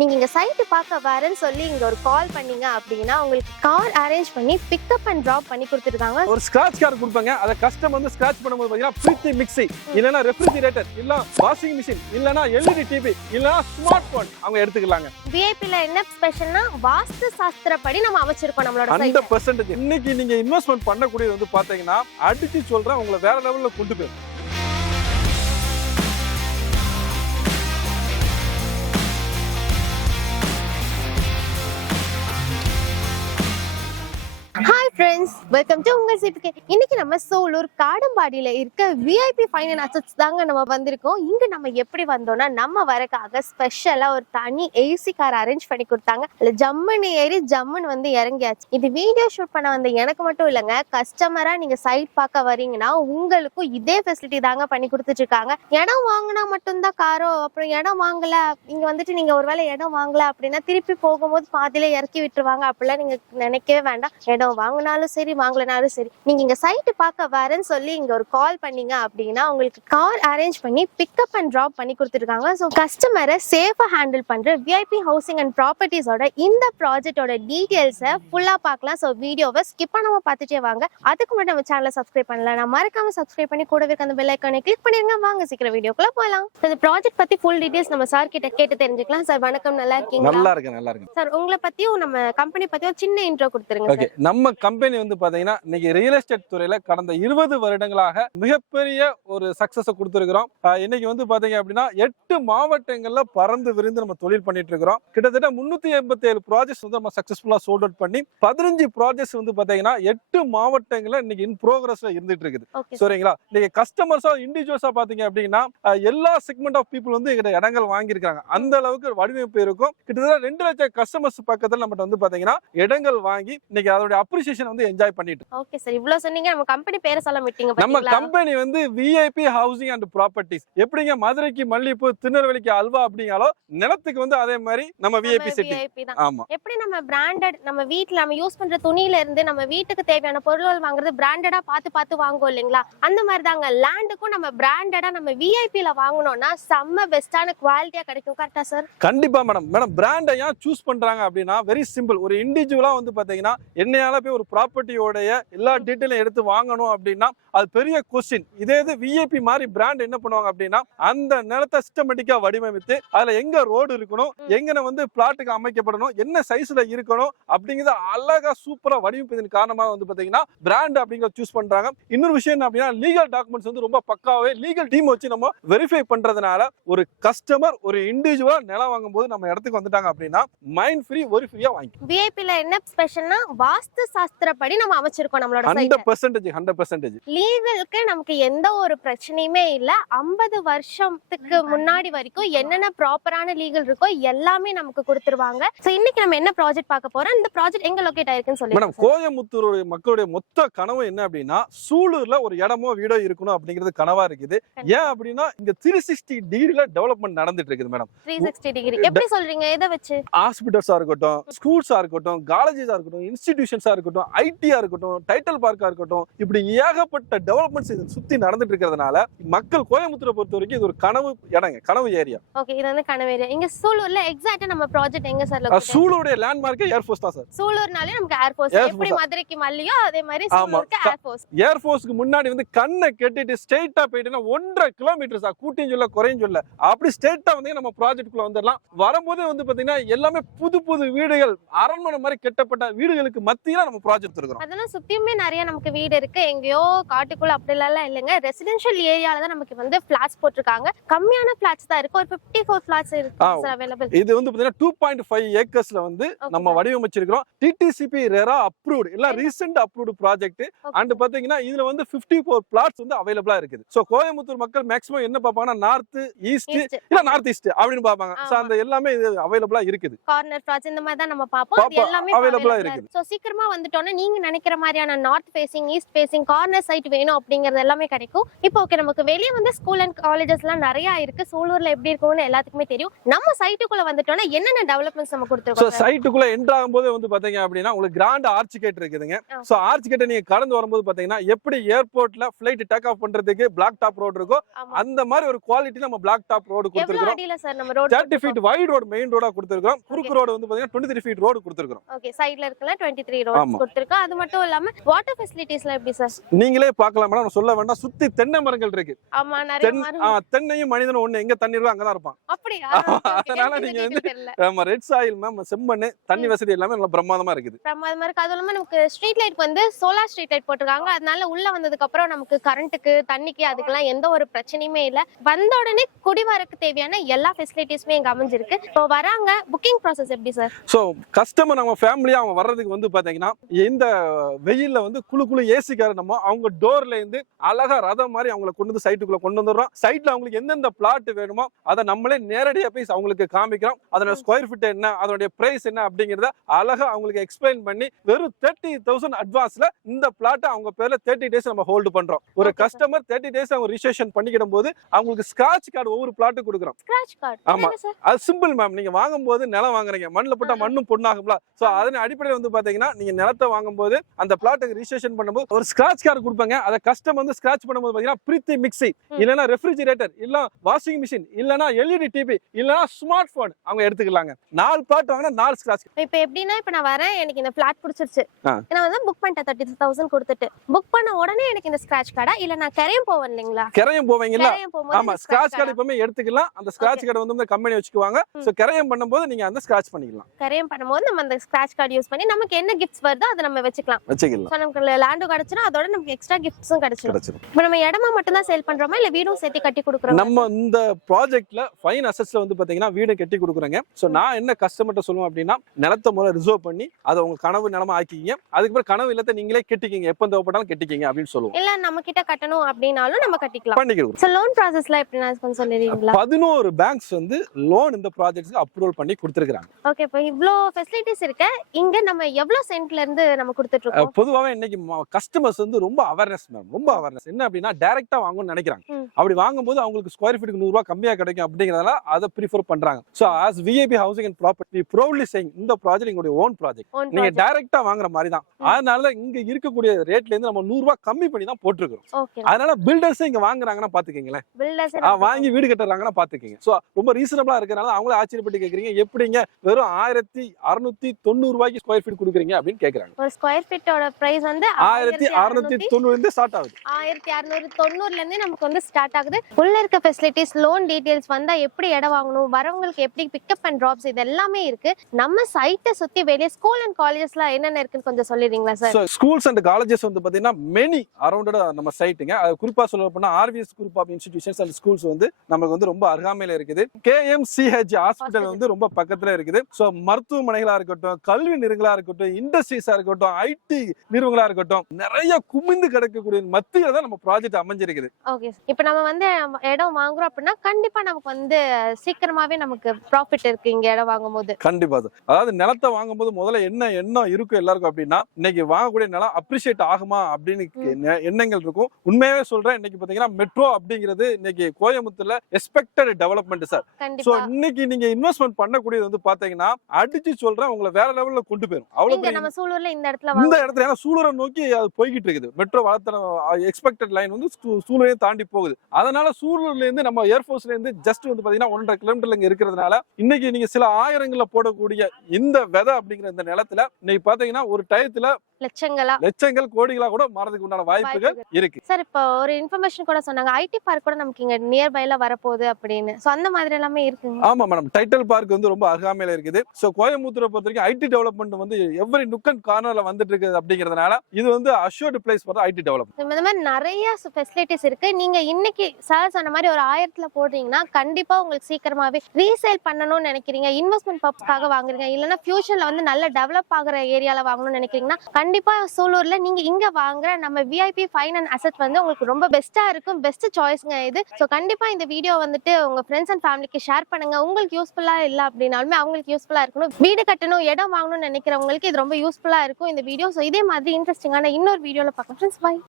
நீங்க இங்க சைட் பார்க்க வரேன்னு சொல்லி இங்க ஒரு கால் பண்ணீங்க அப்படின்னா உங்களுக்கு கார் அரேஞ்ச் பண்ணி பிக்கப் அண்ட் டிராப் பண்ணி கொடுத்துருக்காங்க. ஒரு ஸ்கிராட்ச் கார் கொடுப்பாங்க. அதை கஸ்டம் வந்து ஸ்கிராட்ச் பண்ணும்போது பாத்தீங்கன்னா ஃப்ரிட்ஜ் மிக்ஸி இல்லனா ரெஃப்ரிஜரேட்டர் இல்ல வாஷிங் மிஷின் இல்லனா எல்இடி டிவி இல்லனா ஸ்மார்ட் போன் அவங்க எடுத்துக்கலாங்க. விஐபில என்ன ஸ்பெஷல்னா வாஸ்து சாஸ்திரப்படி நம்ம அமைச்சிருக்கோம் நம்மளோட சைட். 100% இன்னைக்கு நீங்க இன்வெஸ்ட்மென்ட் பண்ணக்கூடியது வந்து பாத்தீங்கன்னா அடிச்சு சொல்றேன் உங்களை வேற லெவல்ல கொண்டு போயிடும். ஹாய் ஃப்ரெண்ட்ஸ், வெல்கம் டு உங்கள் சீட்டுக்கு. இன்னைக்கு நம்ம சூலூர் காடம்பாடியில இருக்க விஐபி ஃபைன் அண்ட் அசெட்ஸ் தாங்க நம்ம வந்திருக்கோம். இங்க நம்ம எப்படி வந்தோம்னா நம்ம வரக்காக ஸ்பெஷலா ஒரு தனி ஏசி கார் அரேஞ்ச் பண்ணி கொடுத்தாங்க. அதுல ஜம்முன்னு ஏறி ஜம்முன்னு வந்து இறங்கியாச்சு. இது வீடியோ ஷூட் பண்ண வந்த எனக்கு மட்டும் இல்லைங்க, கஸ்டமரா நீங்க சைட் பார்க்க வரீங்கன்னா உங்களுக்கும் இதே ஃபெசிலிட்டி தாங்க பண்ணி கொடுத்துட்டு இருக்காங்க. இடம் வாங்கினா மட்டும்தான் காரோ, அப்புறம் இடம் வாங்கல இங்க வந்துட்டு நீங்க ஒருவேளை இடம் வாங்கல அப்படின்னா திருப்பி போகும்போது பாதியில இறக்கி விட்டுருவாங்க. அப்படிலாம் நீங்க நினைக்கவே வேண்டாம். இடம் வாங்கினாலும் சரி வாங்கலனாலும் சரி, நீங்க இங்க சைட் பார்க்க வரேன்னு சொல்லி இங்க ஒரு கால் பண்ணீங்க அப்படின்னா உங்களுக்கு கார் அரேஞ்ச் பண்ணி பிக்கப் அண்ட் டிராப் பண்ணி கொடுத்துருக்காங்க. ஸோ கஸ்டமரை சேஃபா ஹேண்டில் பண்ற விஐபி ஹவுசிங் அண்ட் ப்ராப்பர்ட்டிஸோட இந்த ப்ராஜெக்டோட டீடைல்ஸை ஃபுல்லா பார்க்கலாம். ஸோ வீடியோவை ஸ்கிப் பண்ணாம பார்த்துட்டே வாங்க. அதுக்கு முன்னாடி நம்ம சேனலை சப்ஸ்கிரைப் பண்ணலாம், நான் மறக்காம சப்ஸ்கிரைப் பண்ணி கூடவே அந்த பெல் ஐக்கானை கிளிக் பண்ணிருங்க. வாங்க சீக்கிரம் வீடியோக்குள்ள போகலாம். இந்த ப்ராஜெக்ட் பத்தி ஃபுல் டீடைல்ஸ் நம்ம சார் கிட்ட கேட்டு தெரிஞ்சுக்கலாம். சார் வணக்கம், நல்லா இருக்கீங்களா? நல்லா இருக்கு சார். உங்களை பத்தியும் நம்ம கம்பெனி பத்தியும் ஒரு சின்ன இன்ட்ரோ கொடுத்துருங்க. ஓகே, நம்ம கம்பெனி வந்து பாத்தீங்கன்னா இன்னைக்கு ரியல் எஸ்டேட் துறையில கடந்த 20 வருடங்களாக மிகப்பெரிய ஒரு சக்சஸ் கொடுத்திருக்கிறோம். இன்னைக்கு வந்து பாத்தீங்க அப்படின்னா 8 மாவட்டங்கள்ல பறந்து விரிந்து நம்ம தொழில் பண்ணிட்டு இருக்கிறோம். கிட்டத்தட்ட 387 ப்ராஜெக்ட்ஸ் வந்து நம்ம சக்சஸ்ஃபுல்லா சோல்ட் அவுட் பண்ணி 15 ப்ராஜெக்ட்ஸ் வந்து பாத்தீங்கன்னா 8 மாவட்டங்கள்ல இன்னைக்கு இன் ப்ரோக்ரஸ்ல இருந்துட்டு இருக்குது. சரிங்களா? இன்னைக்கு கஸ்டமர்ஸா இண்டிவிஜுவல்ஸா பாத்தீங்க அப்படின்னா எல்லா செக்மெண்ட் ஆஃப் பீப்புள் வந்து எங்க இடங்கள் வாங்கியிருக்காங்க. அந்த அளவுக்கு வடிவமைப்பு இருக்கும். கிட்டத்தட்ட 2 லட்சம் கஸ்டமர்ஸ் பக்கத்துல நம்ம வந்து பாத்தீங்கன்னா இடங்கள் வாங்கி இன்னைக்கு அதோட அப்ரிசியேஷன் வந்து என்ஜாய் பண்ணிட்டு. ஓகே சார், இவ்வளவு சொன்னீங்க. நம்ம கம்பெனி பேரை சொல்ல விட்டீங்க. நம்ம கம்பெனி வந்து விஐபி ஹவுசிங் அண்ட் ப்ராப்பர்ட்டிஸ். எப்படிங்க மதுரைக்கு மல்லிப்பூ, திருநெல்வேலிக்கு அல்வா அப்படிங்காலோ நிலத்துக்கு வந்து அதே மாதிரி நம்ம விஐபி சிட்டி. ஆமா. எப்படி நம்ம பிராண்டட் நம்ம வீட்ல நம்ம யூஸ் பண்ற துணியில இருந்து நம்ம வீட்டுக்கு தேவையான பொருட்கள் வாங்குறது பிராண்டடா பார்த்து வாங்குவோம் இல்லைங்களா? அந்த மாதிரி தாங்க லேண்டுக்கும் நம்ம பிராண்டடா நம்ம விஐபில வாங்கணும்னா செம்ம பெஸ்டான குவாலிட்டியா கிடைக்கும். கரெக்டா சார்? கண்டிப்பா மேடம். பிராண்டை ஏன் சூஸ் பண்றாங்க அப்படின்னா வெரி சிம்பிள். ஒரு இண்டிவிஜுவலா வந்து பாத்தீங்கன்னா என்னையால போய் ஒரு ப்ராப்பர்ட்டியோடைய எல்லா டீட்டெயிலும் எடுத்து வாங்கணும் அப்படின்னா அது பெரிய கொஸ்டின். இதே இது விஐபி மாதிரி பிராண்ட் என்ன பண்ணுவாங்க அப்படின்னா அந்த நிலத்தை சிஸ்டமேட்டிக்கா வடிவமைத்து அதுல எங்க ரோடு இருக்கணும், எங்க வந்து பிளாட்டுக்கு அமைக்கப்படணும், என்ன சைஸ்ல இருக்கணும் அப்படிங்கறத அழகா சூப்பரா வடிவமைப்பதன் காரணமாக வந்து பாத்தீங்கன்னா பிராண்ட் அப்படிங்கறத சூஸ் பண்றாங்க. இன்னொரு விஷயம் என்ன அப்படின்னா லீகல் டாக்குமெண்ட்ஸ் வந்து ரொம்ப பக்காவே லீகல் டீம் வச்சு நம்ம வெரிஃபை பண்றதுனால ஒரு கஸ்டமர் ஒரு இண்டிவிஜுவலா நிலம் வாங்கும் போது நம்ம இடத்துக்கு வந்துட்டாங்க அப்படின்னா மைண்ட் ஃப்ரீ ஒரு ஃப்ரீயா வாங்கி. விஐபில என்ன ஸ்பெஷல்னா வாஸ்து சாஸ்திரப்படி நம்ம அமைச்சிருக்கோம் நம்மளோட சைட். 100% லீகலுக்கு நமக்கு எந்த ஒரு பிரச்சனையுமே இல்ல. 50 வருஷத்துக்கு முன்னாடி வரைக்கும் என்னென்ன ப்ராப்பரான லீகல் இருக்கோ எல்லாமே நமக்கு கொடுத்துருவாங்க. சோ இன்னைக்கு நம்ம என்ன ப்ராஜெக்ட் பார்க்க போறோம், இந்த ப்ராஜெக்ட் எங்க லொகேட் ஆயிருக்குன்னு சொல்லுங்க. மேடம், கோயம்புத்தூர் மக்களுடைய மொத்த கனவு என்ன அப்படின்னா சூலூர்ல ஒரு இடமோ வீடோ இருக்கணும் அப்படிங்கிறது கனவா இருக்குது. ஏன் அப்படின்னா இங்க 360 டிகிரில டெவலப்மெண்ட் நடந்துட்டு இருக்குது மேடம். 360 டிகிரி எப்படி சொல்றீங்க? எதை வச்சு? ஹாஸ்பிட்டல்ஸா இருக்கட்டும், ஸ்கூல்ஸா இருக்கட்டும், காலேஜஸா இருக்கட்டும், இன்ஸ்டிடியூஷன்ஸா இருக்கட்டும், ஐடியா இருக்கட்டும், டைட்டில் பார்க்கா இருக்கட்டும், இப்படி ஏகப்பட்ட டெவலப்மெண்ட்ஸ் இதை சுத்தி நடந்துட்டு இருக்கிறதுனால மக்கள் கோயம்புத்தூரை பொறுத்த வரைக்கும் இது ஒரு கனவு இடங்க, கனவு ஏரியா. ஓகே, இது வந்து கனவு ஏரியா. இங்க சூலூர்ல எக்ஸாக்ட்டா நம்ம ப்ராஜெக்ட் எங்க சார் லொகேட்? சூலூருடைய லேண்ட்மார்க் ஏர்ஃபோர்ஸ் தான் சார். சூலூர்னாலே நமக்கு ஏர்ஃபோர்ஸ். எப்படி மதுரைக்கு மல்லியோ அதே மாதிரி சூலூருக்கு ஏர்ஃபோர்ஸ். ஏர்ஃபோர்ஸ்க்கு முன்னாடி வந்து கண்ணை கட்டிட்டு ஸ்ட்ரைட்டா போயிட்டீங்கன்னா 1.5 கிலோமீட்டர் சார். கூட்டியும் சொல்ல குறையும் சொல்ல அப்படி ஸ்ட்ரைட்டா வந்து நம்ம ப்ராஜெக்ட்குள்ள வந்துடலாம். வரும்போது வந்து பாத்தீங்கன்னா எல்லாமே புது வீடுகள், அரண்மனை மாதிரி கட்டப்பட்ட வீடுகளுக்கு மத்தியில நம்ம ப்ராஜெக்ட் இருக்கிறோம். அதெல்லாம் சுத்தியுமே நிறைய நமக்கு வீடு இருக்கு. எங்கயோ காட்டுக்குள்ள அப்படி எல்லாம் இல்லைங்க. ரெசிடென்ஷியல் ஏரியால தான் நமக்கு வந்து ஃபிளாட்ஸ் போட்டிருக்காங்க. கம்மியான ஃபிளாட்ஸ் தான் இருக்கு. ஒரு 54 ஃபிளாட்ஸ் இருக்கு சார் அவைலபிள். இது வந்து பாத்தீங்கன்னா 2.5 ஏக்கர்ஸ்ல வந்து நம்ம வடிவமைச்சிருக்கிறோம். டிடிசிபி ரெரா அப்ரூவ்ட் எல்லாம் ரீசன்ட் அப்ரூவ்ட் ப்ராஜெக்ட். அண்ட் பாத்தீங்கன்னா இதுல வந்து 54 பிளாட்ஸ் வந்து அவைலபிளா இருக்குது. சோ கோயம்புத்தூர் மக்கள் மேக்ஸிமம் என்ன பாப்பாங்கன்னா நார்த் ஈஸ்ட் இல்ல நார்த் ஈஸ்ட் அப்படின்னு பாப்பாங்க. சோ அந்த எல்லாமே இது அவைலபிளா இருக்குது. கார்னர் ஃபிளாட்ஸ் இந்த மாதிரி தான் நம்ம பாப்போம். அது எல்லாமே அவைலபிளா இருக்குது. சோ சீக்கிரமா வந்துட்டோம்னா நீங்க நினைக்கிற வைக்கிற மாதிரியான north facing, east facing, corner side வேணும் அப்படிங்கறது எல்லாமே கிடைக்கும். இப்போ ஓகே, நமக்கு வெளியே வந்து ஸ்கூல் அண்ட் காலேஜஸ்லாம் நிறைய இருக்கு. சூலூர்ல எப்படி இருக்கும்னு எல்லாத்துக்குமே தெரியும். நம்ம சைட்டுக்குள்ள வந்துட்டோம்னா என்னென்ன டெவலப்மெண்ட்ஸ் நம்ம கொடுத்துருக்கோம்? சைட்டுக்குள்ள என்ட்ரு ஆகும்போது வந்து பாத்தீங்க அப்படின்னா உங்களுக்கு கிராண்ட் ஆர்ச் கேட் இருக்குதுங்க. சோ ஆர்ச் கேட்டை நீங்க கடந்து வரும்போது பாத்தீங்கன்னா எப்படி ஏர்போர்ட்ல ஃளைட் டேக் ஆஃப் பண்றதுக்கு பிளாக் டாப் ரோடு இருக்கோ அந்த மாதிரி ஒரு குவாலிட்டி நம்ம பிளாக் டாப் ரோடு கொடுத்திருக்கோம். 30 feet வைட் ரோடு, மெயின் ரோடா கொடுத்திருக்கோம். குறுக்கு ரோடு வந்து பாத்தீங்கன்னா 23 feet ரோடு கொடுத்திருக்கோம். ஓகே, சைடுல இருக்கல 23 ரோட்ஸ் கொடுத்திருக்கோம். அது மட்டும் இல்லாம வாட்டர் ஃபெசிலிட்டிஸ்லாம் எப்படி சார்? நீங்களே பார்க்கலாம் மேடம், சொல்ல வேண்டாம், சுத்தி தென்னை மரங்கள் இருக்கு. ஆமா, நிறைய மரம். தென்னையும் மனிதனும் ஒண்ணு, எங்க தண்ணி இருக்கோ அங்கதான் இருப்பான். அப்படியே அதனால நீங்க வந்து நம்ம ரெட் சாயில் மேம், செம்மண்ணு, தண்ணி வசதி எல்லாமே நல்லா பிரமாதமா இருக்குது. பிரமாதமா இருக்கு. அது இல்லாம நமக்கு ஸ்ட்ரீட் லைட் வந்து சோலார் ஸ்ட்ரீட் லைட் போட்டுருக்காங்க. அதனால உள்ள வந்ததுக்கு அப்புறம் நமக்கு கரண்ட்டுக்கு, தண்ணிக்கு அதுக்கெல்லாம் எந்த ஒரு பிரச்சனையுமே இல்ல. வந்த உடனே குடிவரக்கு தேவையான எல்லா ஃபெசிலிட்டிஸுமே இங்க அமைஞ்சிருக்கு. இப்போ வராங்க, புக்கிங் ப்ராசஸ் எப்படி சார்? சோ கஸ்டமர் நம்ம ஃபேமிலியா அவங்க வர்றதுக்கு வந்து பாத்தீங்கன்னா இந்த வெயில்ல வந்து குளு ஏசி கார நம்ம அவங்க டோர்ல இருந்து அழகா ரதம் மாதிரி அவங்களை கொண்டு வந்து சைட்டுக்குள்ள கொண்டு வந்துடுறோம். சைட்ல அவங்களுக்கு எந்தெந்த பிளாட் வேணுமோ அதை நம்மளே நேரடியா போய் அவங்களுக்கு காமிக்கிறோம். அதோட ஸ்கொயர் ஃபீட் என்ன, அதோட பிரைஸ் என்ன அப்படிங்கறத அழகா அவங்களுக்கு எக்ஸ்பிளைன் பண்ணி வெறும் 30,000 அட்வான்ஸ்ல இந்த பிளாட்டை அவங்க பேர்ல 30 days நம்ம ஹோல்டு பண்றோம். ஒரு கஸ்டமர் 30 days அவங்க ரிஜிஸ்ட்ரேஷன் பண்ணிக்கிடும் போது அவங்களுக்கு ஸ்கிராட்ச் கார்டு ஒவ்வொரு பிளாட்டு கொடுக்குறோம். Scratch card? ஆமா, அது சிம்பிள் மேம். நீங்க வாங்கும்போது நிலம் வாங்குறீங்க, மண்ணுல போட்டா மண்ணும் பொண்ணாகும்ல. சோ அதன் அடிப்படையில் வந்து பாத்தீங்கன்னா நீங்க நிலத்தை வாங்கும்போது அந்த பிளாட்டுக்கு ரிஜிஸ்ட்ரேஷன் பண்ணும்போது ஒரு ஸ்கிராட்ச் கார்டு கொடுப்பாங்க. அதை கஸ்டமர் வந்து ஸ்கிராட்ச் பண்ணும்போது பாத்தீங்கன்னா பிரீத்தி மிக்ஸி, இல்லனா ரெஃப்ரிஜரேட்டர், இல்ல வாஷிங் மிஷின், இல்லனா எல்இடி டிவி, இல்லனா ஸ்மார்ட் போன் அவங்க எடுத்துக்கலாங்க. 4 பிளாட் வாங்கினா 4 ஸ்கிராட்ச். இப்போ எப்படின்னா, இப்போ நான் வரேன், எனக்கு இந்த பிளாட் பிடிச்சிருச்சு, நான் வந்து புக் பண்ணிட்டேன் 30,000 கொடுத்துட்டு. புக் பண்ண உடனே எனக்கு இந்த ஸ்கிராட்ச் கார்டா, இல்ல நான் கரையம் போவேன் இல்லீங்களா? கரையம் போவீங்கல்ல? ஆமா, ஸ்கிராட்ச் கார்டு எப்பவுமே எடுத்துக்கலாம். அந்த ஸ்கிராட்ச் கார்டு வந்து கம்பெனி வச்சுக்குவாங்க. சோ கரையம் பண்ணும்போது நீங்க அந்த ஸ்கிராட்ச் பண்ணிக்கலாம். கரையம் பண்ணும்போது நம்ம அந்த ஸ்கிராட்ச் கார்டு யூஸ் பண்ணி நமக்கு என்ன கிஃப்ட்ஸ் வருதோ அதை நம்ம வச்சுக்கலாம். சோ நமக்கு லேண்டும் கிடைச்சிரும், அதோட நமக்கு எக்ஸ்ட்ரா கிஃப்ட்ஸும் கிடைச்சிரும். இப்போ நம்ம இடமா மட்டும் தான் சேல் பண்றோமா, இல்ல வீடும் சேர்த்து கட்டி கொடுக்குறோமா? நம்ம இந்த ப்ராஜெக்ட்ல ஃபைன் அசெட்ஸ்ல வந்து பாத்தீங்கன்னா வீடு கட்டி கொடுக்குறோங்க. சோ நான் என்ன கஸ்டமர்ட்ட சொல்லுவேன் அப்படின்னா, நிலத்தை முதல்ல ரிசர்வ் பண்ணி அதை உங்க கனவு நிலமா ஆக்கிக்கிங்க. அதுக்கப்புறம் கனவு இல்லத்தை நீங்களே கட்டிக்கிங்க, எப்ப தேவைப்பட்டாலும் கட்டிக்கிங்க அப்படின்னு சொல்லுவோம். இல்ல நம்ம கிட்ட கட்டணும் அப்படினாலும் நம்ம கட்டிக்கலாம், பண்ணிக்கலாம். சோ லோன் ப்ராசஸ்ல எப்படினா கொஞ்சம் சொல்றீங்களா? 11 பேங்க்ஸ் வந்து லோன் இந்த ப்ராஜெக்ட்க்கு அப்ரூவல் பண்ணி கொடுத்திருக்காங்க. ஓகே, இப்போ இவ்ளோ ஃபெசிலிட்டிஸ் இருக்கு. இங்க நம்ம எவ்வளவு சென்ட்ல இருந்து நம்ம கொடுத்துட்டு இருக்கோம்? பொதுவாவே இன்னைக்கு கஸ்டமர்ஸ் வந்து ரொம்ப அவேர்னஸ் மேம், ரொம்ப அவேர்னஸ். என்ன அப்படின்னா டைரக்டா வாங்கணும்னு நினைக்கிறாங்க. அப்படி வாங்கும்போது அவங்களுக்கு ஸ்கொயர் ஃபீட்டுக்கு 100 ரூபாய் கம்மியா கிடைக்கும் அப்படிங்கறதால அதை ப்ரிஃபர் பண்றாங்க. So as VIP housing and property proudly saying, இந்த ப்ராஜெக்ட் எங்களுடைய ஓன் ப்ராஜெக்ட். நீங்க டைரக்டா வாங்குற மாதிரி தான். அதனால இங்க இருக்கக்கூடிய ரேட்ல இருந்து நம்ம 100 ரூபாய் கம்மி பண்ணி தான் போட்டுருக்கோம். அதனால பில்டர்ஸ் இங்க வாங்குறாங்கன்னா பாத்துக்கீங்களேன், வாங்கி வீடு கட்டுறாங்கன்னா பாத்துக்கீங்க. சோ ரொம்ப ரீசனபிளா இருக்கறனால அவங்களே ஆச்சரியப்பட்டு கேக்குறீங்க, எப்படிங்க வெறும் 1690 ரூபாய்க்கு ஸ்கொயர் ஃபீட் கொடுக்குறீங்க அப்படின்னு கேக்குறாங்க. ஒரு ஸ்கொயர் ஃபீட்டோட பிரைஸ் வந்து 1690 இருந்து ஸ்டார்ட் ஆகுது. 1690ல இருந்து நமக்கு வந்து ஸ்டார்ட் ஆகுது. உள்ள இருக்க ஃபெசிலிட்டிஸ், லோன் டீடைல்ஸ், வந்தா எப்படி இடம் வாங்கணும், வரவங்களுக்கு எப்படி பிக்கப் அண்ட் டிராப்ஸ், இது எல்லாமே இருக்கு. நம்ம சைட்டை சுத்தி வெளியே ஸ்கூல் அண்ட் காலேஜஸ்ல என்னென்ன இருக்குன்னு கொஞ்சம் சொல்லிடுறீங்களா சார்? ஸ்கூல்ஸ் அண்ட் காலேஜஸ் வந்து பாத்தீங்கன்னா மெனி அரௌண்டட் நம்ம சைட்டுங்க. அது குறிப்பா சொல்ல போனா RVS group of institutions and schools வந்து நமக்கு வந்து ரொம்ப அருகாமையில இருக்குது. கேஎம்சிஹெச் ஹாஸ்பிட்டல் வந்து ரொம்ப பக்கத்துல இருக்குது. சோ மருத்துவமனைகளா இருக்கட்டும், கல்வி நிறுவனங்களா இருக்கட்டும், இண்டஸ்ட்ரீஸா இருக்கட்டும், ஐடி நிறுவனங்களா இருக்கட்டும், நிறைய குமிந்து கிடக்கக்கூடிய மத்தியில தான் நம்ம ப்ராஜெக்ட் அமைஞ்சிருக்குது. ஓகே, இப்போ நம்ம வந்து இடம் வாங்குறோம் அப்படின்னா கண்டிப்பா நமக்கு வந்து சீக்கிரமாவே நமக்கு ப்ராஃபிட் இருக்கு இங்க இடம் வாங்கும்போது. கண்டிப்பா. அதாவது நிலத்தை வாங்கும்போது முதல்ல என்ன எண்ணம் இருக்கும் எல்லாருக்கும் அப்படின்னா, இன்னைக்கு வாங்கக்கூடிய நிலம் அப்ரிஷியேட் ஆகுமா அப்படின்னு எண்ணங்கள் இருக்கும். உண்மையாவே சொல்றேன், இன்னைக்கு பாத்தீங்கன்னா மெட்ரோ அப்படிங்கிறது இன்னைக்கு கோயம்புத்தூர்ல எக்ஸ்பெக்டட் டெவலப்மெண்ட் சார். சோ இன்னைக்கு நீங்க இன்வெஸ்ட்மெண்ட் பண்ணக்கூடியது வந்து பாத்தீங்கன்னா அடிச்சு சொல்றேன், உங்களை வேற லெவல்ல கொண்டு போயிடும். அவ்வளவு நம்ம சூலூர்ல இந்த இடத்துல ஏன்னா சூலூரை நோக்கி அது போய்கிட்டு இருக்குது. மெட்ரோ வளர்த்தன எக்ஸ்பெக்டட் லைன் வந்து சூலூரையும் தாண்டி போகுது. அதனால சூலூர்ல இருந்து நம்ம ஏர்போர்ட்ஸ்ல இருந்து ஜஸ்ட் வந்து பாத்தீங்கன்னா 1.5 கிலோமீட்டர்ல இங்க இருக்கிறதுனால இன்னைக்கு நீங்க சில ஆயிரங்கள்ல போடக்கூடிய இந்த விதை அப்படிங்கிற இந்த நிலத்துல இன்னைக்கு பாத்தீங்கன்னா ஒரு டயத்துல லட்சங்கள் கோடிகளா கூட மாறதுக்கு உண்டான வாய்ப்புகள் இருக்கு. சார் இப்போ ஒரு இன்ஃபர்மேஷன் கூட சொன்னாங்க, ஐடி பார்க் கூட நமக்கு இங்க நியர்பைல வரப்போகுது அப்படின்னு. சோ அந்த மாதிரி எல்லாமே இருக்குங்க. ஆமா மேடம், டைட்டில் பார்க் வந்து ரொம்ப அருகாமையில இருக்குது. சோ கோயம்புத்தூரை பொறுத்த வரைக்கும் ஐடி டெவலப்மெண்ட் வந்து எவ்ரி நுக் அண்ட் கார்னர்ல வந்துட்டு இருக்குது. அப்படிங்கறதுனால இது வந்து assured place for ID development. இந்த மாதிரி நிறைய ஃபெசிலிட்டிஸ் இருக்கு. நீங்க இன்னைக்கு சார் சொன்ன மாதிரி ஒரு 1000ல போடுறீங்கன்னா கண்டிப்பா உங்களுக்கு சீக்கிரமாவே ரீசேல் பண்ணணும்னு நினைக்கிறீங்க, இன்வெஸ்ட்மெண்ட் பர்பஸ்க்காக வாங்குறீங்க, இல்லைன்னா ஃபியூச்சர்ல வந்து நல்ல டெவலப் ஆகுற ஏரியால வாங்கணும்னு நினைக்கிறீங்கன்னா கண்டிப்பா சூலூர்ல நீங்க இங்க வாங்குற நம்ம விஐபி ஃபைன் அண்ட் அசெட் வந்து உங்களுக்கு ரொம்ப பெஸ்டா இருக்கும். பெஸ்ட் சாய்ஸ்ங்க இது. ஸோ கண்டிப்பா இந்த வீடியோ வந்துட்டு உங்க ஃப்ரெண்ட்ஸ் அண்ட் ஃபேமிலிக்கு ஷேர் பண்ணுங்க. உங்களுக்கு யூஸ்ஃபுல்லா இல்லை அப்படின்னாலுமே அவங்களுக்கு யூஸ்ஃபுல்லா இருக்கணும். வீடு கட்டணும், இடம் வாங்கணும்னு நினைக்கிறவங்களுக்கு இது ரொம்ப யூஸ்ஃபுல்லா இருக்கும் இந்த வீடியோ. ஸோ இதே மாதிரி இன்ட்ரெஸ்டிங்கான இன்னொரு வீடியோல பார்க்கலாம் ஃப்ரெண்ட்ஸ். பை.